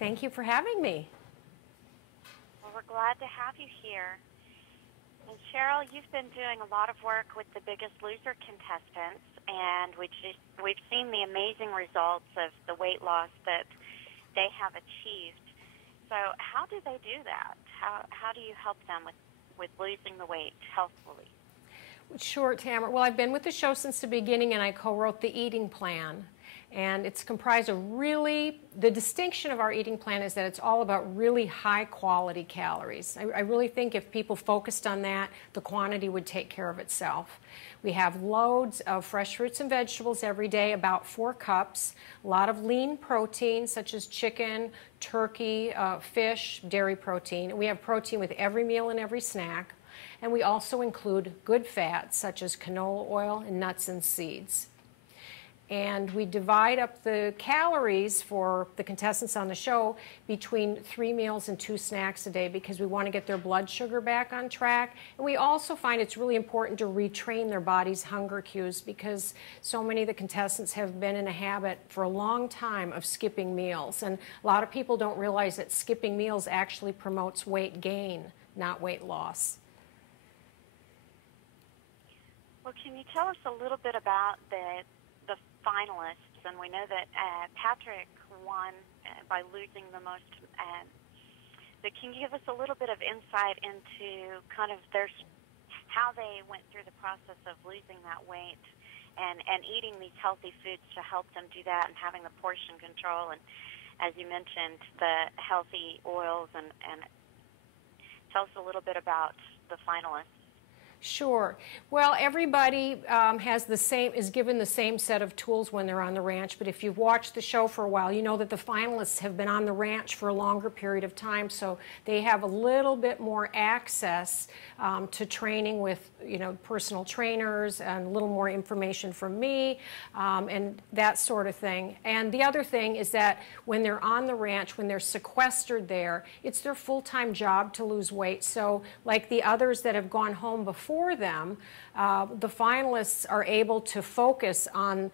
Thank you for having me. Well, we're glad to have you here. And Cheryl, you've been doing a lot of work with the Biggest Loser contestants, and we've seen the amazing results of the weight loss that they have achieved. So how do they do that? How do you help them with losing the weight healthfully? Sure, Tamara. Well, I've been with the show since the beginning, and I co-wrote the eating plan. And it's comprised of the distinction of our eating plan is that it's all about really high quality calories. I really think if people focused on that, the quantity would take care of itself. We have loads of fresh fruits and vegetables every day, about 4 cups, a lot of lean protein such as chicken, turkey, fish, dairy protein. We have protein with every meal and every snack. And we also include good fats such as canola oil and nuts and seeds. And we divide up the calories for the contestants on the show between 3 meals and 2 snacks a day because we want to get their blood sugar back on track. And we also find it's really important to retrain their body's hunger cues because so many of the contestants have been in a habit for a long time of skipping meals. And a lot of people don't realize that skipping meals actually promotes weight gain, not weight loss. Well, can you tell us a little bit about the finalists? And we know that Patrick won by losing the most. But can you give us a little bit of insight into kind of how they went through the process of losing that weight and eating these healthy foods to help them do that and having the portion control and, as you mentioned, the healthy oils and tell us a little bit about the finalists. Sure. Well, everybody is given the same set of tools when they're on the ranch, but if you've watched the show for a while, you know that the finalists have been on the ranch for a longer period of time, so they have a little bit more access to training with, personal trainers and a little more information from me and that sort of thing. And the other thing is that when they're on the ranch, when they're sequestered there, it's their full-time job to lose weight. So like the others that have gone home before them, the finalists are able to focus on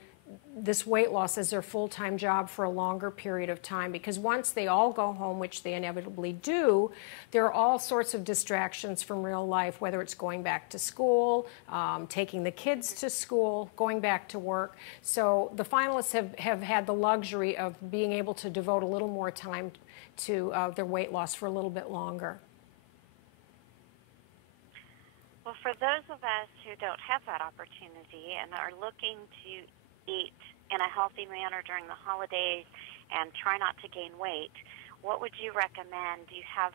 this weight loss as their full-time job for a longer period of time because once they all go home, which they inevitably do, there are all sorts of distractions from real life, whether it's going back to school, taking the kids to school, going back to work. So the finalists have had the luxury of being able to devote a little more time to their weight loss for a little bit longer. Well, for those of us who don't have that opportunity and are looking to eat in a healthy manner during the holidays and try not to gain weight, what would you recommend? Do you have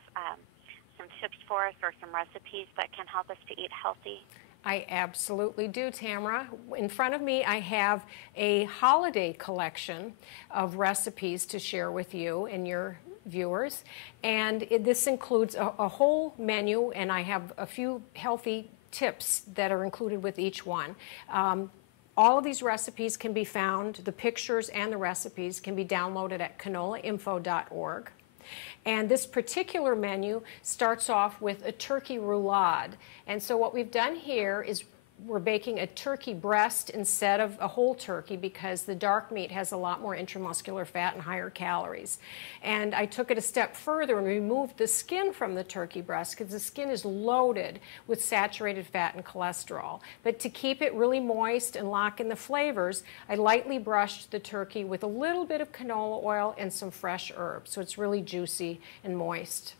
some tips for us or some recipes that can help us to eat healthy? I absolutely do, Tamara. In front of me, I have a holiday collection of recipes to share with you and your viewers, and this includes a whole menu, and I have a few healthy tips that are included with each one. All of these recipes can be found, the pictures and the recipes can be downloaded at canolainfo.org. And this particular menu starts off with a turkey roulade. And so what we've done here is we're baking a turkey breast instead of a whole turkey because the dark meat has a lot more intramuscular fat and higher calories. And I took it a step further and removed the skin from the turkey breast because the skin is loaded with saturated fat and cholesterol. But to keep it really moist and lock in the flavors, I lightly brushed the turkey with a little bit of canola oil and some fresh herbs, so it's really juicy and moist.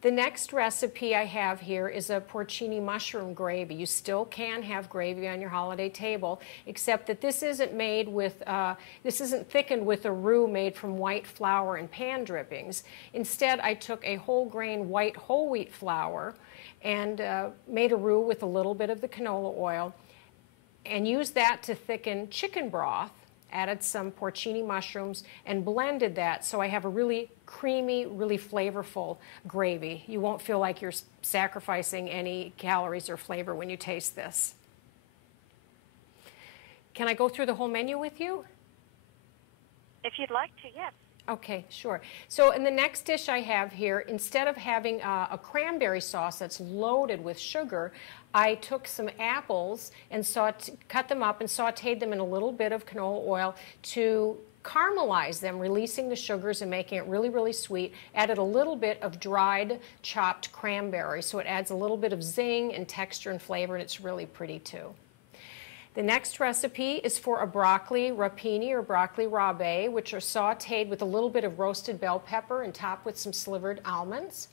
The next recipe I have here is a porcini mushroom gravy. You still can have gravy on your holiday table, except that this isn't made with, this isn't thickened with a roux made from white flour and pan drippings. Instead, I took a whole grain white whole wheat flour and made a roux with a little bit of the canola oil and used that to thicken chicken broth, added some porcini mushrooms, and blended that so I have a really creamy, really flavorful gravy. You won't feel like you're sacrificing any calories or flavor when you taste this. Can I go through the whole menu with you? If you'd like to, yes. Okay, sure. So in the next dish I have here, instead of having a cranberry sauce that's loaded with sugar, I took some apples and cut them up and sauteed them in a little bit of canola oil to caramelized them, releasing the sugars and making it really, really sweet. Added a little bit of dried chopped cranberry, so it adds a little bit of zing and texture and flavor, and it's really pretty too. The next recipe is for a broccoli rapini or broccoli rabe, which are sauteed with a little bit of roasted bell pepper and topped with some slivered almonds.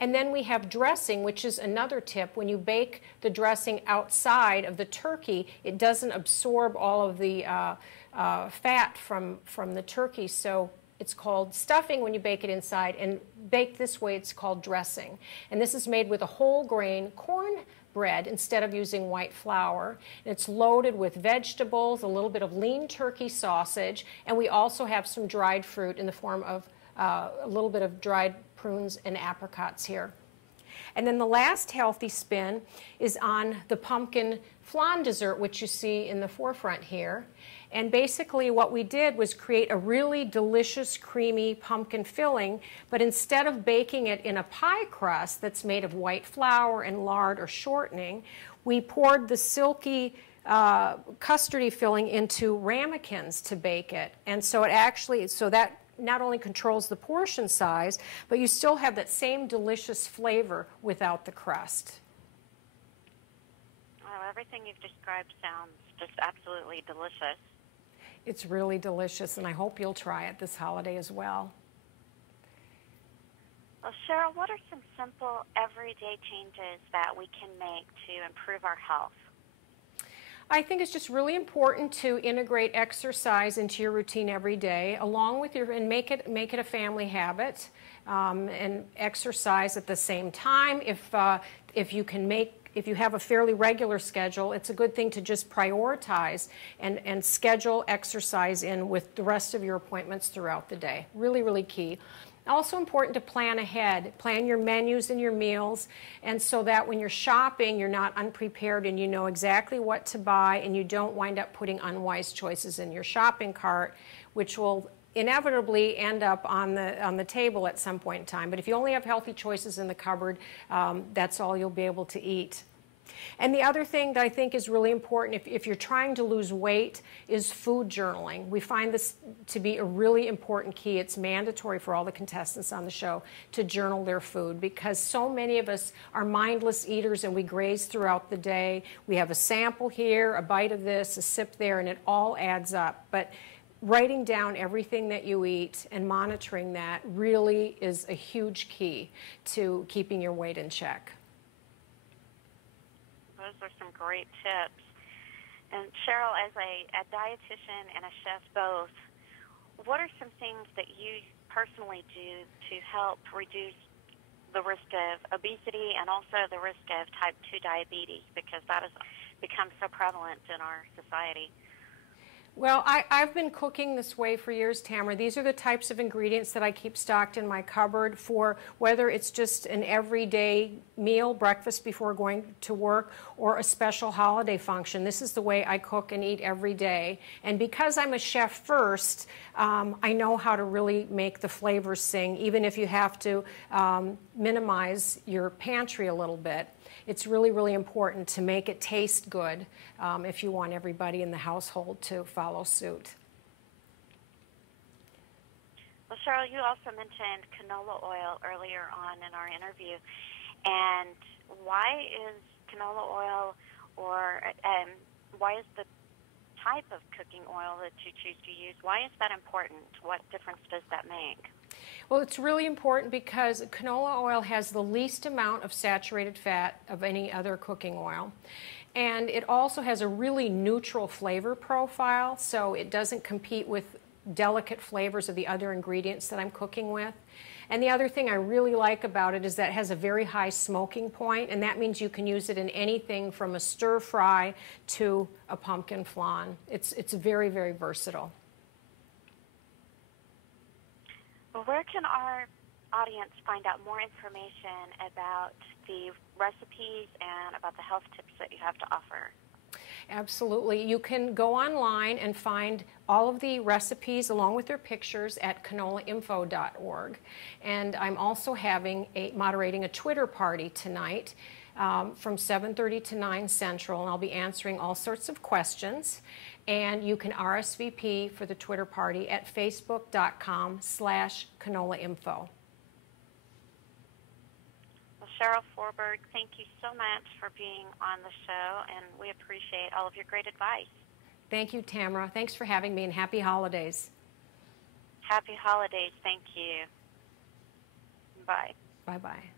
And then we have dressing, which is another tip. When you bake the dressing outside of the turkey, it doesn't absorb all of the fat from the turkey, so it's called stuffing when you bake it inside, and baked this way it's called dressing. And this is made with a whole grain corn bread instead of using white flour. And it's loaded with vegetables, a little bit of lean turkey sausage, and we also have some dried fruit in the form of a little bit of dried prunes and apricots here. And then the last healthy spin is on the pumpkin flan dessert, which you see in the forefront here. And basically what we did was create a really delicious, creamy pumpkin filling, but instead of baking it in a pie crust that's made of white flour and lard or shortening, we poured the silky custardy filling into ramekins to bake it. And so it actually, so that not only controls the portion size, but you still have that same delicious flavor without the crust. Well, everything you've described sounds just absolutely delicious. It's really delicious, and I hope you'll try it this holiday as well. Well, Cheryl, what are some simple everyday changes that we can make to improve our health? I think it's just really important to integrate exercise into your routine every day, along with your, and make it a family habit, and exercise at the same time. If you have a fairly regular schedule, it's a good thing to just prioritize and schedule exercise in with the rest of your appointments throughout the day. Really, really key. Also important to plan ahead. Plan your menus and your meals, and so that when you're shopping, you're not unprepared and you know exactly what to buy, and you don't wind up putting unwise choices in your shopping cart, which will inevitably end up on the table at some point in time. But if you only have healthy choices in the cupboard, that's all you'll be able to eat. And the other thing that I think is really important if you're trying to lose weight is food journaling. We find this to be a really important key. It's mandatory for all the contestants on the show to journal their food, because so many of us are mindless eaters and we graze throughout the day. We have a sample here, a bite of this, a sip there, and it all adds up. But writing down everything that you eat and monitoring that really is a huge key to keeping your weight in check. Those are some great tips. And Cheryl, as a dietitian and a chef both, what are some things that you personally do to help reduce the risk of obesity and also the risk of type 2 diabetes, because that has become so prevalent in our society? Well, I've been cooking this way for years, Tamara. These are the types of ingredients that I keep stocked in my cupboard for whether it's just an everyday meal, breakfast before going to work, or a special holiday function. This is the way I cook and eat every day. And because I'm a chef first, I know how to really make the flavors sing, even if you have to minimize your pantry a little bit. It's really, really important to make it taste good if you want everybody in the household to follow suit. Well, Cheryl, you also mentioned canola oil earlier on in our interview. And why is canola oil, or why is the type of cooking oil that you choose to use, why is that important? What difference does that make? Well, it's really important because canola oil has the least amount of saturated fat of any other cooking oil. And it also has a really neutral flavor profile, so it doesn't compete with delicate flavors of the other ingredients that I'm cooking with. And the other thing I really like about it is that it has a very high smoking point, and that means you can use it in anything from a stir fry to a pumpkin flan. It's very, very versatile. Well, where can our audience find out more information about the recipes and about the health tips that you have to offer? Absolutely. You can go online and find all of the recipes along with their pictures at canolainfo.org. And I'm also moderating a Twitter party tonight from 7:30 to 9 Central, and I'll be answering all sorts of questions. And you can RSVP for the Twitter party at facebook.com/canolainfo. Well, Cheryl Forberg, thank you so much for being on the show, and we appreciate all of your great advice. Thank you, Tamara. Thanks for having me, and happy holidays. Happy holidays. Thank you. Bye. Bye-bye.